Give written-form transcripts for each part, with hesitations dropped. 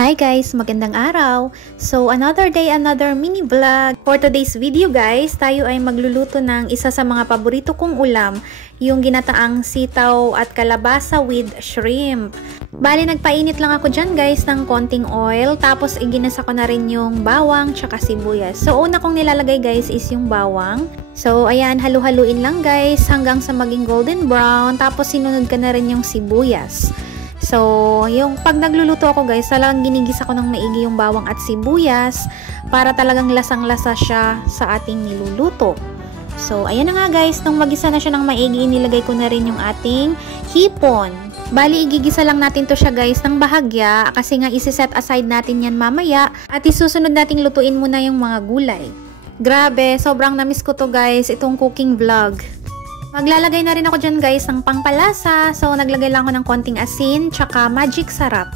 Hi guys! Magandang araw! So, another day, another mini vlog. For today's video guys, tayo ay magluluto ng isa sa mga paborito kong ulam, yung ginataang sitaw at kalabasa with shrimp. Bali, nagpainit lang ako dyan guys ng konting oil, tapos iginasa ko na rin yung bawang tsaka sibuyas. So, una kong nilalagay guys is yung bawang. So, ayan, halu-haluin lang guys hanggang sa maging golden brown, tapos sinunod ka na rin yung sibuyas. So, yung pag nagluluto ako guys, talagang ginigisa ko ng maigi yung bawang at sibuyas para talagang lasang-lasa siya sa ating niluluto. So, ayan na nga guys, nung magisa na siya ng maigi, inilagay ko na rin yung ating hipon. Bali, igigisa lang natin to siya guys ng bahagya kasi nga isi-set aside natin yan mamaya at isusunod nating lutuin muna yung mga gulay. Grabe, sobrang namiss ko to guys, itong cooking vlog. Maglalagay na rin ako dyan guys ng pangpalasa. So, naglagay lang ako ng konting asin, tsaka magic sarap.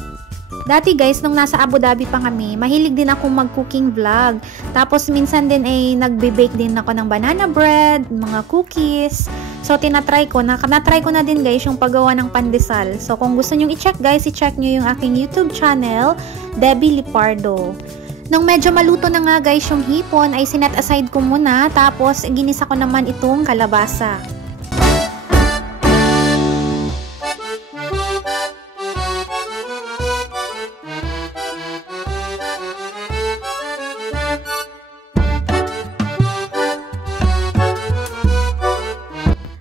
Dati guys, nung nasa Abu Dhabi pa kami, mahilig din ako mag-cooking vlog. Tapos, minsan din ay nagbe-bake din ako ng banana bread, mga cookies. So, tinatry ko. Na-try ko na din guys yung paggawa ng pandesal. So, kung gusto nyong i-check guys, i-check nyo yung aking YouTube channel, Debbie Lipardo. Nung medyo maluto na nga guys yung hipon, ay sinet aside ko muna. Tapos, ginisa ko naman itong kalabasa.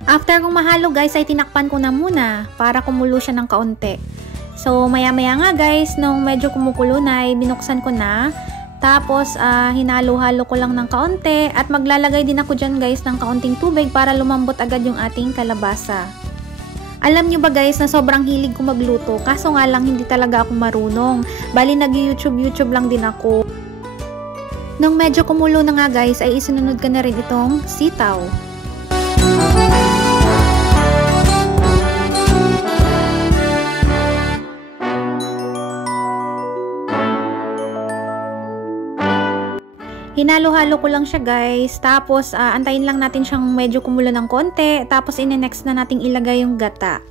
After kong mahalo guys, ay tinakpan ko na muna para kumulo siya ng kaunti. So, maya-maya nga guys, nung medyo kumukulo na, ay binuksan ko na. Tapos, hinalo-halo ko lang ng kaunti. At maglalagay din ako dyan guys ng kaunting tubig para lumambot agad yung ating kalabasa. Alam nyo ba guys na sobrang hilig ko magluto, kaso nga lang hindi talaga ako marunong. Bali, nag-YouTube lang din ako. Nung medyo kumulo na nga guys, ay isunod ko na rin itong sitaw. Hinalo-halo ko lang siya guys, tapos antayin lang natin siyang medyo kumulo ng konti, tapos ine-next na nating ilagay yung gata.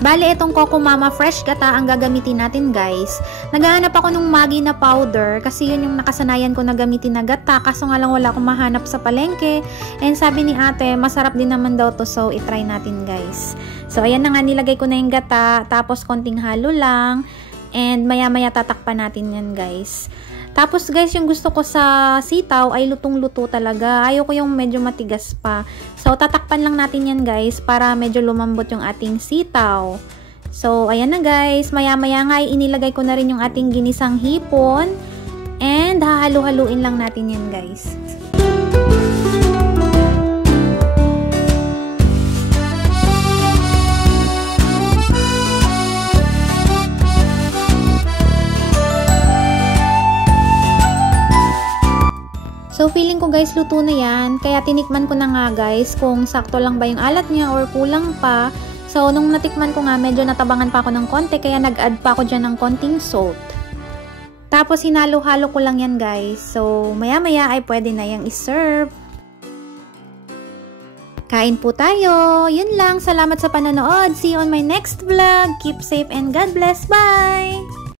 Bale, itong Coco Mama Fresh Gata ang gagamitin natin guys. Naghahanap ako ng Maggi na powder kasi yun yung nakasanayan ko na gamitin na gata, kaso nga lang wala akong mahanap sa palengke. And sabi ni ate, masarap din naman daw to, so itry natin guys. So ayan na nga, nilagay ko na yung gata, tapos konting halo lang. And maya-maya tatakpan natin yan guys. Tapos guys, yung gusto ko sa sitaw ay lutong-luto talaga. Ayoko yung medyo matigas pa. So, tatakpan lang natin yan guys para medyo lumambot yung ating sitaw. So, ayan na guys. Maya-maya nga ay inilagay ko na rin yung ating ginisang hipon. And hahalu-haluin lang natin yan guys. So, feeling ko guys, luto na yan. Kaya tinikman ko na nga guys kung sakto lang ba yung alat niya or kulang pa. So, nung natikman ko nga, medyo natabangan pa ako ng konti. Kaya nag-add pa ako dyan ng konting salt. Tapos, hinalo-halo ko lang yan guys. So, maya-maya ay pwede na yung iserve. Kain po tayo. Yun lang. Salamat sa panonood. See you on my next vlog. Keep safe and God bless. Bye!